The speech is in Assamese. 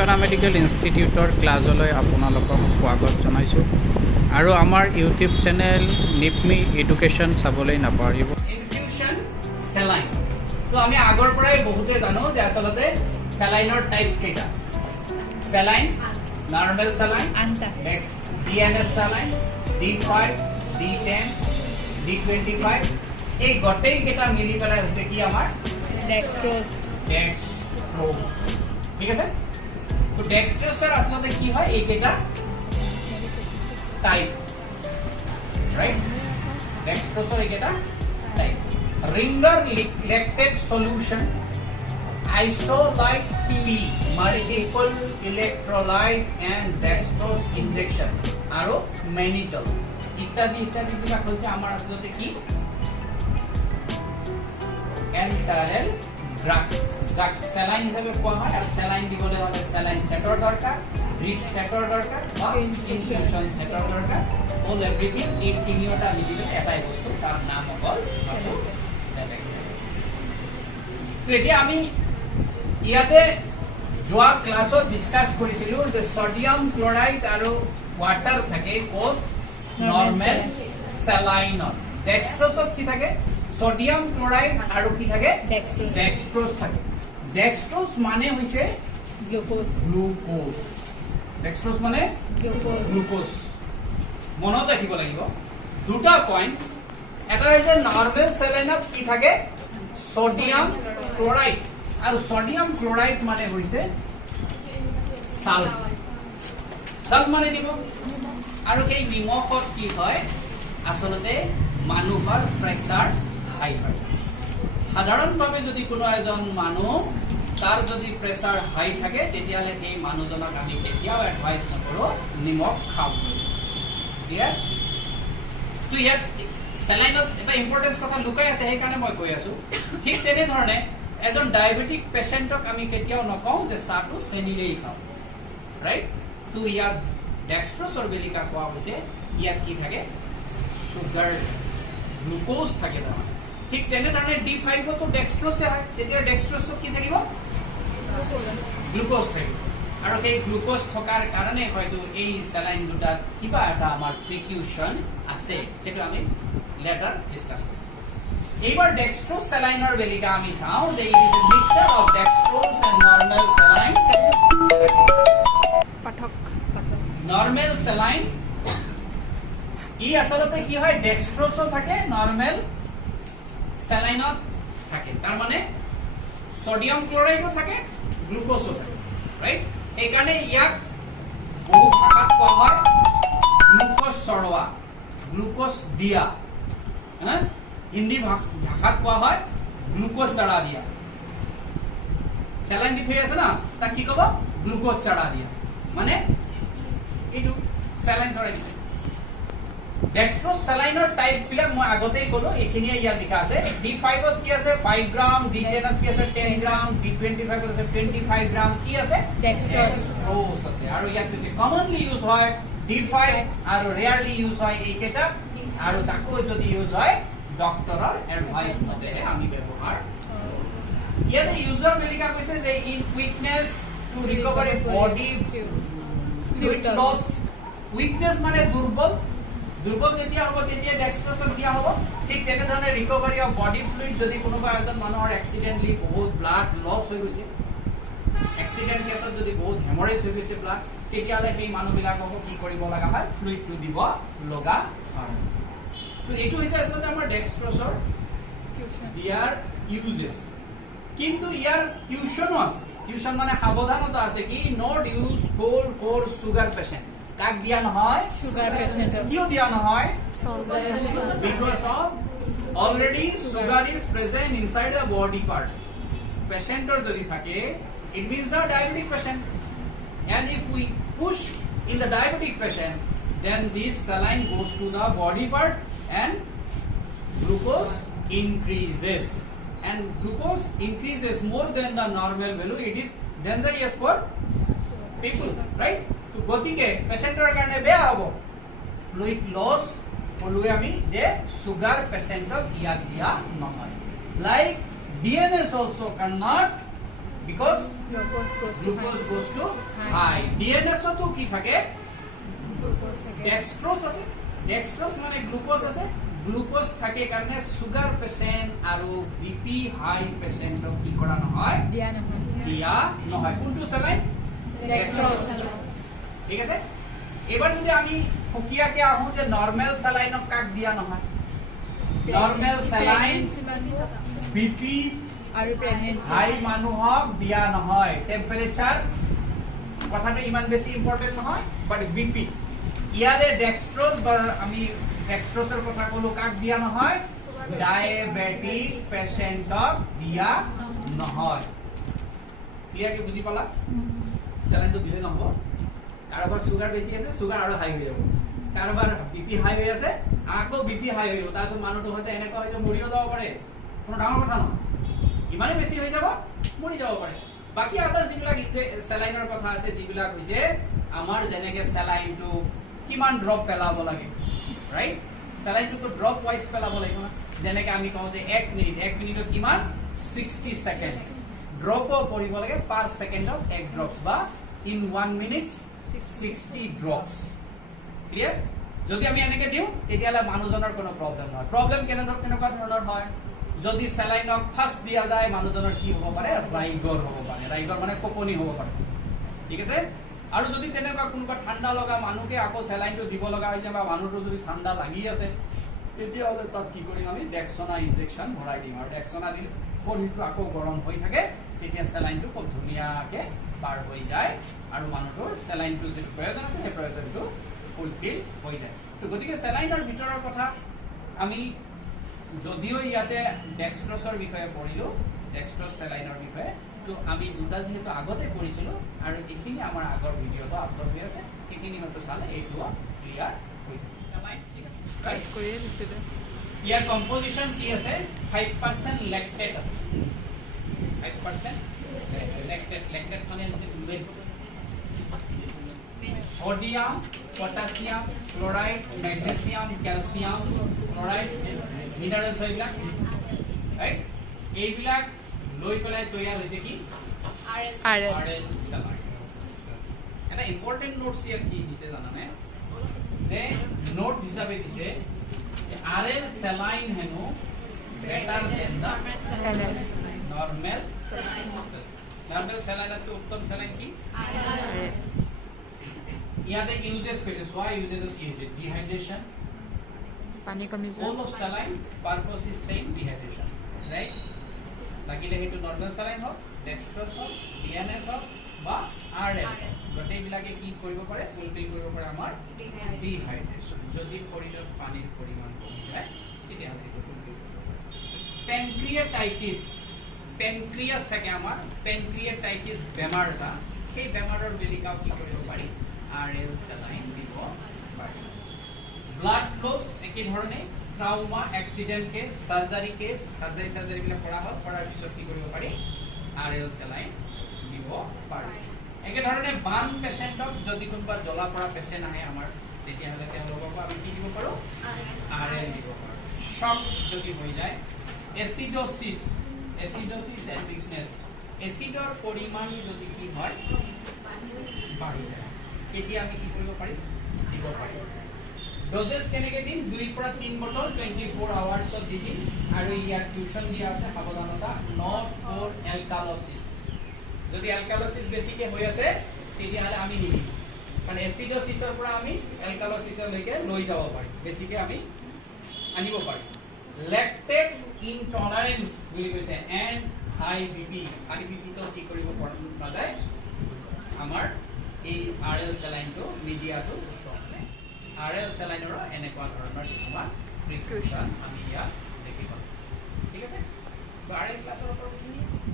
পেৰামেডিকেল ইনষ্টিটিউটৰ ক্লাছলৈ আপোনালোকক স্বাগত জনাইছোঁ আৰু আমাৰ ইউটিউব চেনেল নিপমি এডুকেশ্যন চাবলৈ নাপাহৰিব। ইনফিউশন সেলাইন তো আমি আগৰ পৰাই বহুতে জানো যে আসলতে সেলাইনৰ টাইপস কেইটা। Saline, normal saline, next DNS saline, D5, D10, D25 এই গোটেই কেইটা মিলি পেলাই হৈছে কি আমাৰ ডেক্সট্ৰোজ। ঠিক আছে, তো ডেক্সট্ৰোজৰ আসলতে কি হয় এই কেইটা টাইপ, ৰাইট? ডেক্সট্ৰোজৰ এই কেইটা type. Ringer lactate solution, isolate P, multiple electrolyte and dextrose injection আৰু mannitol ইত্যাদি ইত্যাদি বিলাক হৈছে আমাৰ আসলতে কি এন্টাৰেল ড্ৰাগছ, যাক সেলাইন হিচাপে কোৱা হয়। আৰু সেলাইন দিবলৈ হ'লে সেলাইন সেটৰ দৰকাৰ, ড্ৰিপ সেটৰ দৰকাৰ বা ইনফিউশন সেটৰ দৰকাৰ। অল এভৰিথিং এই তিনিটা মিলি এটাই বস্তু, তাৰ নাম হ'ল এতিয়া আমি ইয়াতে যোৱা ক্লাছত ডিসকাস কৰিছিলো যে সোডিয়াম ক্লোৰাইড আৰু ওয়াটাৰ থাকে ক'ত নৰ্মেল সেলাইনত। ডেক্সট্ৰোজত কি থাকে সোডিয়াম ক্লোৰাইড আৰু কি থাকে ডেক্সট্ৰোজ থাকে। ডেক্সট্ৰোজ মানে হৈছে গ্লুকোজ। ডেক্সট্ৰোজ মানে গ্লুকোজ। মনত ৰাখিব লাগিব দুটা পইণ্টস। এটা হৈছে নৰ্মেল সেলাইনত কি থাকে সোডিয়াম ক্লোৰাইড, আৰু সোডিয়াম ক্লোৰাইড মানে হৈছে সাল্ট। সাল্ট মানে দিব, আৰু সেই নিমখত কি হয় আসলতে মানুহৰ প্ৰেসাৰ হাই হয়। সাধাৰণভাৱে যদি কোনো এজন মানুহ তাৰ যদি প্ৰেসাৰ হাই থাকে তেতিয়াহ'লে সেই মানুহজনক আমি কেতিয়াও এডভাইস নকৰো নিমখ খাওক। ক্লিয়াৰ? তো ইয়াত সেলাইনত এটা ইম্পৰ্টেন্স কথা লুকাই আছে, সেইকাৰণে মই কৈ আছো। ঠিক তেনেধৰণে এজন ডায়াবেটিক পেশেন্টক আমি কেতিয়াও নকওঁ যে চাহটো চেনিলেই খাওঁ, ৰাইট? তো ইয়াত ডেক্সট্ৰোজৰ বেলিকা কোৱা হৈছে ইয়াত কি থাকে সুগাৰ, গ্লুকোজ থাকে তাৰমানে। ঠিক তেনেধৰণে D5তো ডেক্সট্ৰোজে হয়, তেতিয়া ডেক্সট্ৰোজত কি থাকিব গ্লুকোজ থাকিব। আৰু সেই গ্লুকোজ থকাৰ কাৰণে হয়তো এই সেলাইন দুটাত কিবা এটা আমাৰ প্ৰিকিউশন আছে, সেইটো আমি লেটাৰ ডিসকাস কৰিম। এইবাৰ ডেক্সট্ৰোজ সেলাইনৰ বেলিকা আমি চাওঁ যে it is a mixture of dextrose and normal saline. Normal saline ই আসলতে কি হয় ডেক্সট্ৰোজও থাকে, নৰ্মেল সেলাইনত থাকে। তাৰ মানে সোডিয়াম ক্লোৰাইডও থাকে, গ্লুকোজও থাকে, ৰাইট? সেইকাৰণে ইয়াক বহু ভাষাত কোৱা হয় গ্লুকোজ চৰোৱা, গ্লুকোজ দিয়া। হিন্দী ভাষাত কোৱা হয় গ্লুকোজ চড়া দিয়া। সেলাইন দি থৈ আছে না, তাক কি ক'ব গ্লুকোজ চড়া দিয়া, মানে এইটো সেলাইন চড়াই দিছে। ডেক্সট্ৰোজ সেলাইনৰ টাইপ বিলাক মই আগতেই ক'লো, এইখিনিয়ে ইয়াত লিখা আছে। D5ত কি আছে 5 গ্ৰাম, D10ত কি আছে 10 গ্ৰাম, D25ত আছে 25 গ্ৰাম কি আছে ডেক্সট্ৰোজ আছে। আৰু ইয়াত বেছি কমনলি ইউজ হয় D5 আৰু ৰেয়াৰলি ইউজ হয় এইকেইটা, আৰু তাকো যদি ইউজ হয় ডক্টৰৰ এডভাইস মতেহে আমি ব্যৱহাৰ কৰোঁ। ইয়াতে ইউজাৰ বেলিকা কৈছে যে in weakness to recovery body fluid loss. Weakness মানে দুৰ্বল, দুৰ্বল যেতিয়া হ'ব তেতিয়া ডেক্সট্ৰোজক দিয়া হ'ব। ঠিক তেনেধৰণে ৰিকভাৰি অফ বডি ফ্লুইড, যদি কোনোবা এজন মানুহৰ এক্সিডেণ্টলি বহুত ব্লাড লছ হৈ গৈছে, এক্সিডেণ্ট কেছত যদি বহুত হেমৰেজ হৈ গৈছে ব্লাড, তেতিয়াহ'লে সেই মানুহবিলাককো কি কৰিব লগা হয় ফ্লুইডটো দিব লগা হয়। তো এইটো হৈছে আসলে আমাৰ ডেক্সট্ৰোজৰ ইয়াৰ ইউজেছ। কিন্তু ইয়াৰ টিউশনো আছে। টিউশন মানে সাৱধানতা আছে কি not use for sugar patient. কাক দিয়া নহয় সুগাৰ পেশেন্ট। কিয় দিয়া নহয় because of already sugar is present inside the body part. পেশেন্টৰ যদি থাকে it means the diabetic patient, and if we push in the diabetic patient then this saline goes to the body part and glucose increases, and glucose increases more than the normal value. It is dangerous for people, right? to gotike patientor karone beya hobo fluid loss kolue ami je sugar patientok iyak dia nohoy. Like DNS also cannot because Glucose goes to glucose high. goes to High. high. DNS তো কি থাকে? Glucose থাকে। ডেক্সট্ৰোজ আছে। ডেক্সট্ৰোজ মানে গ্লুকোজ আছে। গ্লুকোজ থাকে কাৰণে সুগাৰ পেশেন্ট আৰু বিপি হাই পেশেন্টক কি কৰা নহয়? দিয়া নহয়। দিয়া নহয়। কোনটো চেলাইন? Dextrose. ঠিক আছে? এবাৰ যদি আমি ফকিয়াকে আহো যে নৰমাল স্যালাইনক কাক দিয়া নহয়? নৰমাল স্যালাইন Pregnancy মানুহ বিপি আৰু pregnancy। হাই মানুহক দিয়া নহয়। টেম্পাৰেচাৰ কথাটো ইমান বেছি ইম্পৰ্টেন্ট নহয়, বাট বিপি ইয়াৰে ডেক্সট্ৰোজ বা আমি ডেক্সট্ৰোজৰ কথা কলো কাক দিয়া নহয়? ডায়াবেটিক পেশেন্টক দিয়া নহয়। ক্লিয়াৰ কি বুজি পালা? স্যালাইনটো দিলে নহব। কাৰোবাৰ সুগাৰ বেছি আছে, সুগাৰ আৰু হাই হৈ যাব। কাৰোবাৰ বিপি হাই হৈ আছে, আকৌ বিপি হাই হৈ যাব। তাৰপিছত মানুহটো হয়তো এনেকুৱা হৈ যাব মৰিও যাব পাৰে। কোনো ডাঙৰ কথা নহয়। ইমানে বেছি হৈ যাব মৰি যাব পাৰে। বাকি আদাৰ যিবিলাক স্যালাইনৰ কথা আছে যিবিলাক হৈছে আমাৰ যেনেকে স্যালাইনটো কিমান ড্ৰপ পেলাব লাগে, ৰাইট? স্যালাইনটো ড্ৰপ ওয়াইজ পেলাব লাগিব না। যেনেকে আমি কওঁ যে 1 মিনিটত কিমান 60 সেকেন্ড ড্ৰপ পৰিব লাগে পাৰ সেকেন্ডত 1 ড্ৰপস বা ইন 1 মিনিট 60 ড্ৰপস। ক্লিয়াৰ? যদি আমি এনেকে দিওঁ তেতিয়ালে মানুহজনৰ কোনো প্ৰবলেম নহয়। প্ৰবলেম কেনেকুৱা ধৰণৰ হয়? যদি স্যালাইনক ফাৰ্স্ট দিয়া যায় মানুহজনৰ কি হ'ব পাৰে? ৰাইগৰ হ'ব পাৰে। ৰাইগৰ মানে কপনি হ'ব পাৰে। ঠিক আছে? আৰু যদি তেনেকুৱা কোনোবা ঠাণ্ডা লগা মানুহকে আকৌ স্যালাইনটো দিব লগা হৈ যায় বা মানুহটো যদি ঠাণ্ডা লাগি আছে তেতিয়াহ'লে তাত কি কৰিম আমি? ডেক্সনা ইনজেকশন ভৰাই দিম। আৰু ডেক্সনা দিলে শৰীৰটো আকৌ গৰম হৈ থাকে, তেতিয়া স্যালাইনটো খুব ধুনীয়াকে পাৰ হৈ যায় আৰু মানুহটোৰ স্যালাইনটো যিটো প্ৰয়োজন আছে সেই প্ৰয়োজনটো ফুলফিল হৈ যায়। তো গতিকে স্যালাইনৰ ভিতৰৰ কথা আমি যদিও ইয়াতে ডেক্সট্ৰোজৰ বিষয়ে পঢ়িলো, ডেক্সট্ৰোজ স্যালাইনৰ বিষয়ে, তো আমি দুটা যেহেতু আগতে পঢ়িছিলো আৰু এইখিনি আমাৰ আগৰ ভিডিঅ'টো আপলোড হৈ আছে, সেইখিনি হয়তো চালে এইটো ক্লিয়াৰ হৈ যাব। স্যালাইন ঠিক আছে, কাট কৰিয়ে দিছিলে। ইয়াৰ কম্পোজিশন কি আছে? 5% লেক্টেট আছে। 5% লেক্টেট মানে sodium, potassium, chloride, magnesium, calcium, chloride, minerals এইবিলাক, রাইট? এইবিলাক লৈ পেলাই তৈয়াৰ হৈছে কি? আৰএল স্যালাইন। এটা ইম্পৰ্টেন্ট নোটস ইয়াত কি দিছে জানানে? যে নোট হিচাপে দিছে আরএল স্যালাইন হেনো বেটার দেন দা নরমাল স্যালাইন। নরমাল স্যালাইনতকৈ উত্তম স্যালাইন কি? আৰএল। ইয়াতে ইউজেস কৈছে, সোয়া ইউজেস কি হৈছে? ডিহাইড্ৰেশন। পানী কমি All যোৱা। of saline purpose is same, dehydration, right? লাগিলে হেতু নৰমাল স্যালাইন হোক, ডেক্সট্ৰোজ হোক, ডিএনএস হোক বা আৰএল হোক, গোটেইবিলাকে কি কৰিব পাৰে? ফুলফিল কৰিব পাৰে আমাৰ ডিহাইড্ৰেশন। যদি শৰীৰত পানীৰ পৰিমাণ কমি যায় তেতিয়াহ'লে এইটো ফুলফিল কৰিব পাৰে। পেনক্ৰিয়েটাইটিছ, পেনক্ৰিয়াছ থাকে আমাৰ, পেনক্ৰিয়েটাইটিছ বেমাৰ এটা, সেই বেমাৰৰ বেলিকাও কি কৰিব পাৰি? আৰএল স্যালাইন দিব পাৰি। ব্লাড ফ্লোস একই ধৰণে ট্ৰাউমা, এক্সিডেন্ট কেস, সাৰ্জাৰি কেস, সাৰ্জাৰি বিলাক কৰা হ'ল, কৰাৰ পিছত কি কৰিব পাৰি? আৰএল স্যালাইন দিব পাৰি। একে ধৰণে বান পেশেন্টক যদি কোনোবা জ্বলা পৰা পেশেন্ট আহে আমাৰ, তেতিয়াহ'লে তেওঁলোকক আমি কি দিব পাৰো? আৰএল দিব পাৰো। শক যদি হৈ যায়, এসিডোসিস, এসিডনেস, এসিডৰ পৰিমাণ যদি কি হয়? বাঢ়ি যায়, তেতিয়া আমি কি কৰিব পাৰি? দিব পাৰি। ডোজেস কেনেকে দিম? 2 পৰা 3 বটল 24 আৱাৰ্ছত দি দিম। আৰু ইয়াৰ টিউশন দিয়া আছে, সাৱধানতা, নট ফৰ এলকালোসিস। যদি এলকালোসিস বেছিকে হৈ আছে তেতিয়াহ'লে আমি নিদিম, কাৰণ এসিডোসিসৰ পৰা আমি এলকালোসিসলৈকে লৈ যাব পাৰি, বেছিকে আমি আনিব পাৰি। লেক্টেট ইনটলাৰেন্স বুলি কৈছে, and high BP. High BP তো কি কৰিব পৰা নাযায়, আমাৰ এই আৰএল স্যালাইনটো মিডিয়াটো আৰএল স্যালাইনৰ এনেকুৱা ধৰণৰ কিছুমান প্ৰিকশ্যন আমি ইয়াত দেখিব। ঠিক আছে? তো আৰএল ক্লাছৰ ওপৰত